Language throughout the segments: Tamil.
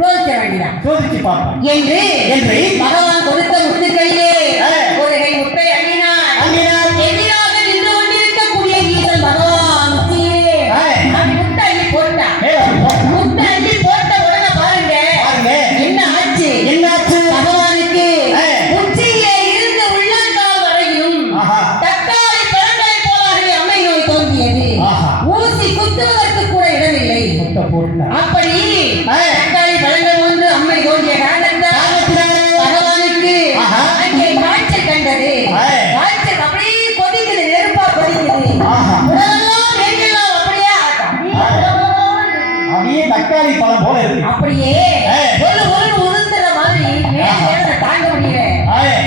சோதிக்க வேண்டியதான். சோதிச்சு பார்ப்போம் என்று என்று பகவான் கொடுத்த முத்துக்களிலே ஒரு கை முட்டை அள்ளினார். எதிராக நின்று கொண்டிருக்கக்கூடிய ஈசன் பகவான் முத்தியிலே அப்படி முட்டை அள்ளி போட்டான். முட்டை அள்ளி போட்ட உடனே பாருங்க என்ன ஆச்சு. பகவானுக்கு உச்சியிலே இருந்து உள்ளங்கால் வரையும் தக்காளி பழங்களை போலாகவே அம்மை நோய் தோன்றியது. ஊசி குத்துவதற்கு கூட இடமில்லை. அப்படி தக்காளி பழங்கள் ஒன்று அம்மை தோன்றிய காரணத்தால் பகவானுக்கு அங்கே காய்ச்சல் கண்டது. காய்ச்சல் அப்படியே கொதிக்குது, நெருப்பா கொதிக்குது. உடலெல்லாம் நெருங்கெல்லாம் அப்படியே தக்காளி பழம் போல இருக்கு. அப்படியே ஒரு ஒரு உருந்துற மாதிரி வேதனை தாங்க முடியல.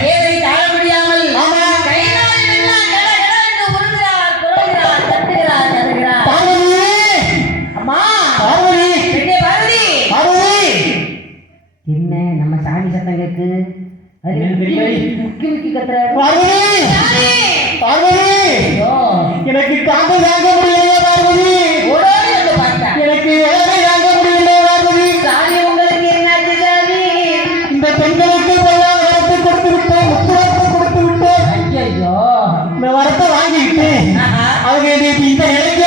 வேதனை தாழ முடியாமல் கைகால் எல்லாம் கட கட என்று உருள்கிறார், குரல்கிறார், தட்டுகிறார், தருகிறார். அம்மா பெண்ணே பார்வதி, என்ன நம்ம சாமி சத்தம் கேக்கு? முக்கி முக்கி கத்துறாரு. எனக்கு காப்பு தாங்க முடியல பார்வதி. ஓடோடி வந்து பார்த்தா எனக்கு வேலை தாங்க முடியல பார்வதி. சாமி உங்களுக்கு என்னாச்சு சாமி? இந்த பெண்களுக்கு வரத்து கொடுத்து விட்டேன், முத்துவரத்தை கொடுத்து விட்டேன். ஐயோ இந்த வரத்தை வாங்கிக்கிட்டு அவங்க இந்த நிலைக்கு